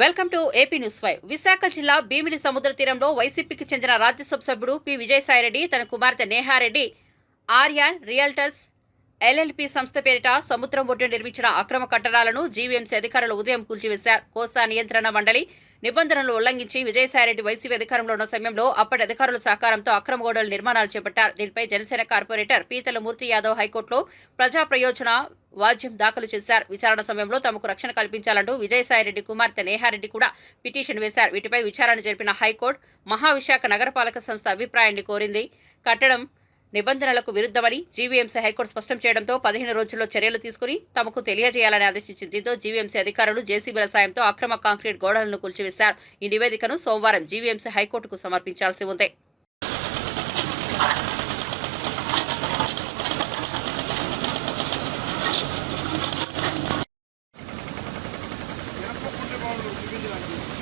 Welcome to AP news five. Visakha జిల్లా భీమిలి సముద్ర తీరంలో వైసీపీకి చెందిన రాజ్యసభ సభ్యుడు పి. విజయసాయిరెడ్డి తన కుమార్తె నేహారెడ్డి ఆర్యాన్ రియల్టర్స్ ఎల్ఎల్పి సంస్థ పేరిట సముద్రం ఒడ్డు నిర్మించిన అక్రమ కట్టడాలను జీవీఎంసీ అధికారులు ఉదయం కూల్చివేశారు. కోస్తా నియంత్రణ మండలి నిబంధనలు ఉల్లంఘించి విజయసాయిరెడ్డి వైసీపీ అధికారంలో ఉన్న సమయంలో అప్పటి అధికారుల సహకారంతో అక్రమ గోడల నిర్మాణాలు చేపట్టారు. దీనిపై జనసేన కార్పొరేటర్ పీతల మూర్తి యాదవ్ హైకోర్టులో ప్రజా ప్రయోజన వాజ్యం దాఖలు చేశారు. విచారణ సమయంలో తమకు రక్షణ కల్పించాలంటూ విజయసాయిరెడ్డి కుమార్తె నేహారెడ్డి కూడా పిటిషన్ వేశారు. వీటిపై విచారణ జరిపిన హైకోర్టు మహావిశాఖ నగరపాలక సంస్థ అభిప్రాయాన్ని కోరింది. కట్టడం నిబంధనలకు విరుద్ధమని జీవీఎంసీ హైకోర్టు స్పష్టం చేయడంతో పదిహేను రోజుల్లో చర్యలు తీసుకుని తమకు తెలియజేయాలని ఆదేశించింది. దీంతో జీవీఎంసీ అధికారులు జేసీబీల సాయంతో అక్రమ కాంక్రీట్ గోడలను కూల్చివేశారు. ఈ నివేదికను సోమవారం జీవీఎంసీ హైకోర్టుకు సమర్పించాల్సి ఉంది. కట్టకూడదు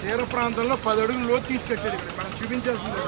తీర ప్రాంతంలో పది అడుగులు లోతు తీసుకొచ్చారు ఇక్కడ. మనం చూపించాల్సింది.